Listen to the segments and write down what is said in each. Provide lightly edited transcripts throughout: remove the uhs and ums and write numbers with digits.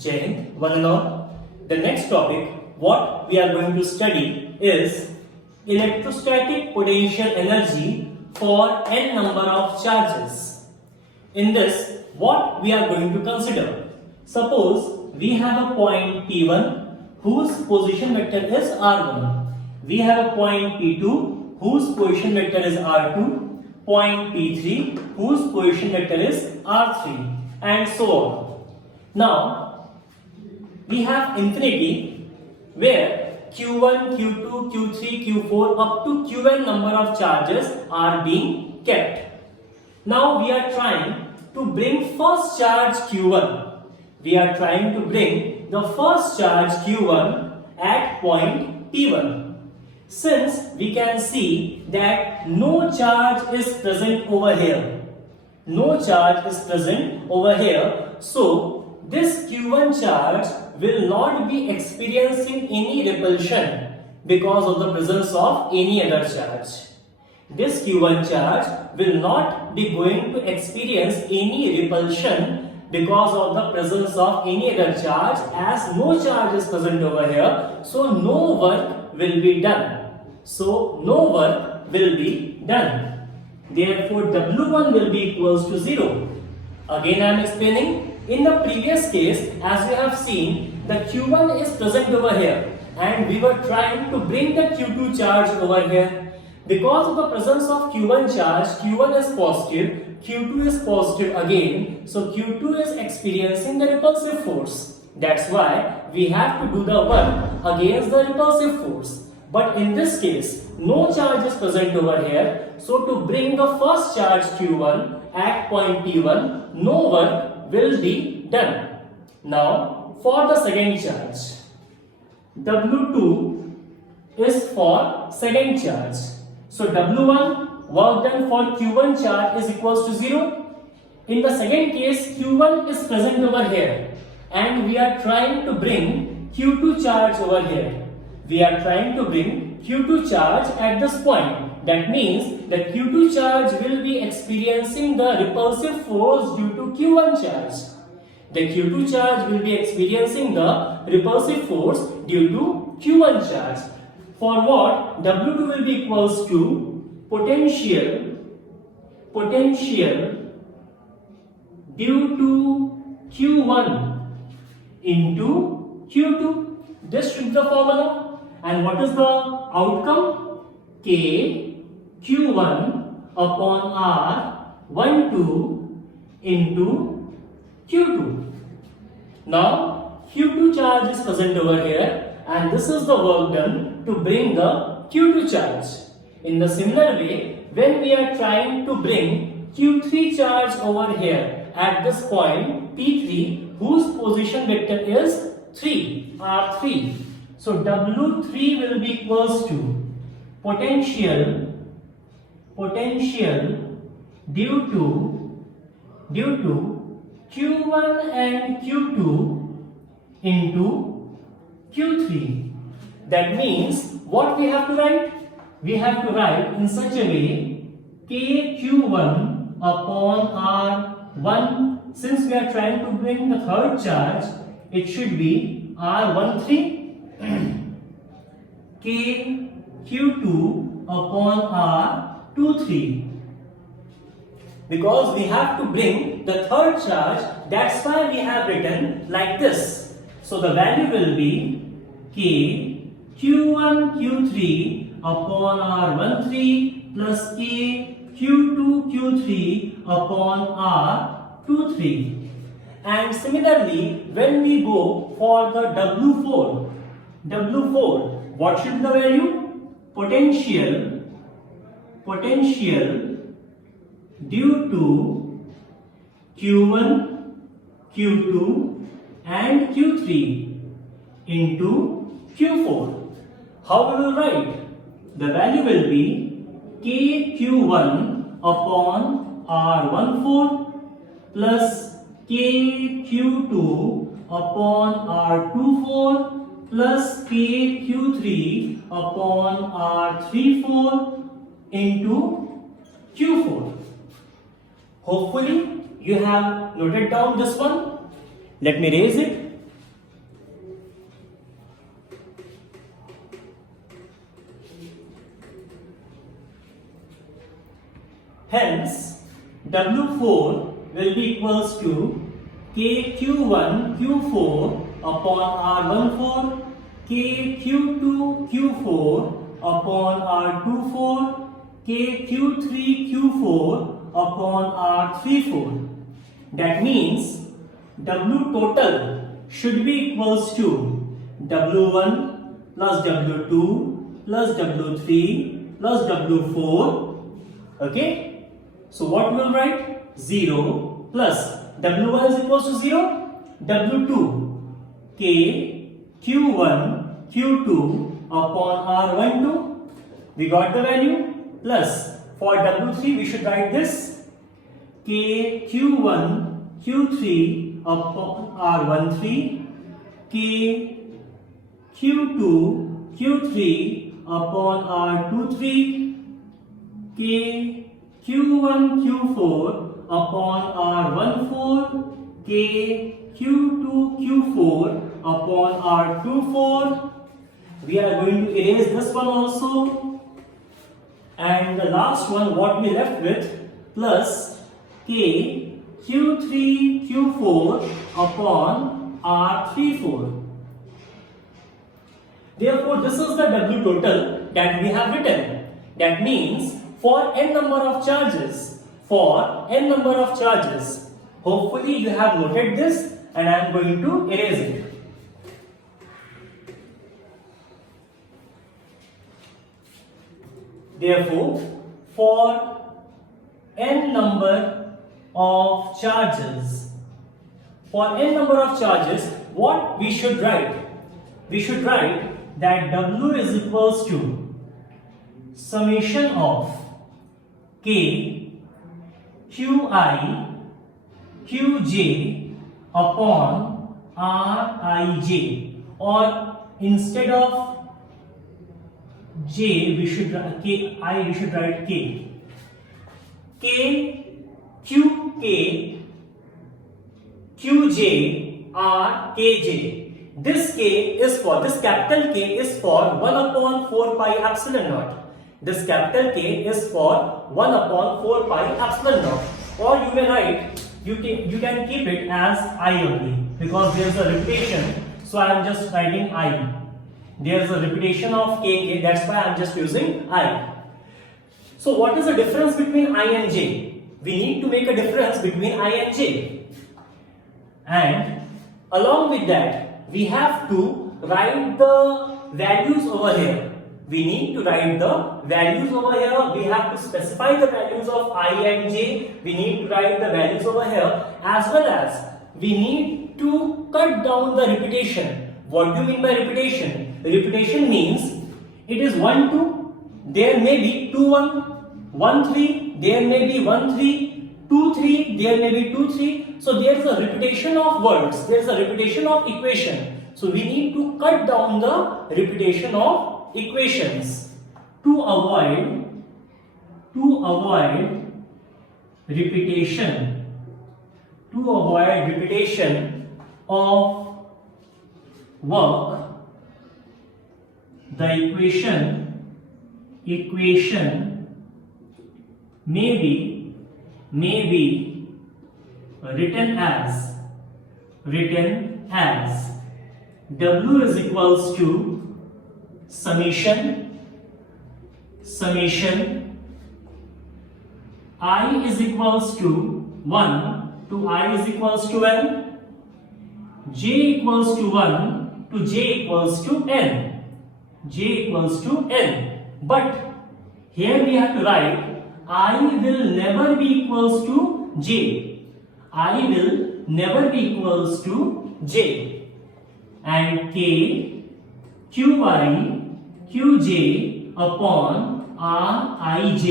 Jai Hind, one and all. The next topic, what we are going to study is electrostatic potential energy for n number of charges. In this, what we are going to consider? Suppose we have a point P1 whose position vector is R1. We have a point P2 whose position vector is R2. Point P3 whose position vector is R3, and so on. Now, we have infinity where Q1, Q2, Q3, Q4 up to Qn number of charges are being kept. Now we are trying to bring first charge Q1. We are trying to bring the first charge Q1 at point P1. Since we can see that no charge is present over here. No charge is present over here. So this Q1 charge will not be experiencing any repulsion because of the presence of any other charge. This Q1 charge will not be going to experience any repulsion because of the presence of any other charge, as no charge is present over here. So no work will be done. Therefore, W1 will be equals to 0. Again I am explaining. In the previous case, as we have seen, the Q1 is present over here and we were trying to bring the Q2 charge over here. Because of the presence of Q1 charge, Q1 is positive, Q2 is positive again. So Q2 is experiencing the repulsive force. That's why we have to do the work against the repulsive force. But in this case, no charge is present over here. So to bring the first charge Q1 at point P1, no work will be done. Now for the second charge, W2 is for second charge. So W1 work done for Q1 charge is equals to 0. In the second case, Q1 is present over here and we are trying to bring Q2 charge over here. We are trying to bring Q2 charge at this point. That means the Q2 charge will be experiencing the repulsive force due to Q1 charge. The Q2 charge will be experiencing the repulsive force due to Q1 charge. For what? W2 will be equals to potential due to Q1 into Q2. This should be the formula. And what is the outcome? K Q1 upon R12 into Q2. Now Q2 charge is present over here and this is the work done to bring the Q2 charge. In the similar way, when we are trying to bring Q3 charge over here at this point P3 whose position vector is 3, R3. So W3 will be equals to potential due to Q1 and Q2 into Q3. That means what we have to write? We have to write in such a way KQ1 upon R1. Since we are trying to bring the third charge, it should be R13. KQ2 upon R23. Because we have to bring the third charge, that's why we have written like this. So the value will be KQ1 Q3 upon R13 plus KQ2 Q3 upon R23. And similarly, when we go for the W4, what should be the value? Potential due to Q1, Q2 and Q3 into Q4. How we will write? The value will be KQ1 upon R14 plus KQ2 upon R24 plus KQ3 upon R34 into Q4. Hopefully you have noted down this one. Let me raise it. W4 will be equals to KQ1 Q4 upon R14, KQ2 Q4 upon R24, KQ3 Q4 upon R34. That means W total should be equals to W1 plus W2 plus W3 plus W4. Okay? So what we will write? 0 plus W1 is equals to 0, W2 K Q1 Q2 upon R12. We got the value, plus for W3 we should write this K Q1 Q3 upon R13, K Q2 Q3 upon R23, K Q1 Q4 upon R14, K Q2 Q4 upon R24. We are going to erase this one also, and the last one what we left with, plus K Q3 Q4 upon R34. Therefore, this is the W total that we have written. That means for n number of charges, hopefully you have noted this, and I am going to erase it. Therefore, for n number of charges, what we should write? We should write that W is equals to summation of K Qi Qj upon Rij, or instead of J we should write K. K Qk Qj R Kj. This capital K is for 1 upon 4 pi epsilon naught. This capital K is for 1 upon 4 pi epsilon naught. Or you may write, you can keep it as I only, because there is a repetition, so I am just writing I. There is a repetition of K, that's why I am just using I. So what is the difference between I and J? We need to make a difference between I and J. And along with that, we have to write the values over here. We need to write the values over here. We have to specify the values of I and J. We need to write the values over here, as well as we need to cut down the repetition. What do you mean by repetition? Repetition means it is 1 2, there may be 2 1, 1 3, there may be 1 3, 2 3, there may be 2 3. So there is a repetition of words, there is a repetition of equation. So we need to cut down the repetition of equations to avoid repetition of work. The equation may be written as W is equals to summation I is equals to 1 to I is equals to n, j equals to 1 to j equals to n, but here we have to write I will never be equals to j, and k qi qj upon rij,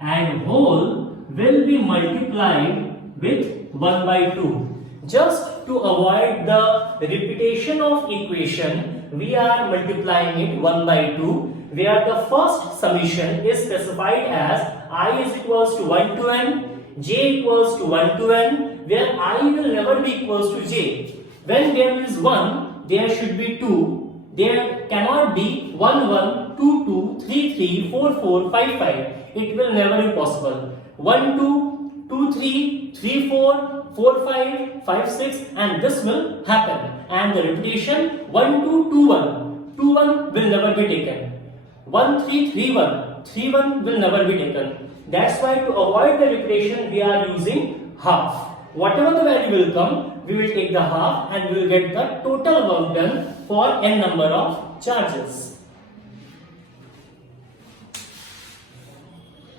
and whole will be multiplied with 1 by 2. Just to avoid the repetition of equation, we are multiplying it 1 by 2, where the first summation is specified as I is equals to 1 to n, j equals to 1 to n, where I will never be equals to j. When there is 1, there should be 2. There cannot be 1 1, 2 2, 3 3, 4 4, 5 5. It will never be possible. 1 2, 2, 3, 3, 4, 4, 5, 5, 6, and this will happen. And the repetition 1, 2, 2, 1. 2, 1 will never be taken. 1, 3, 3, 1. 3, 1 will never be taken. That's why to avoid the repetition we are using half. Whatever the value will come, we will take the half and we will get the total work done for n number of charges.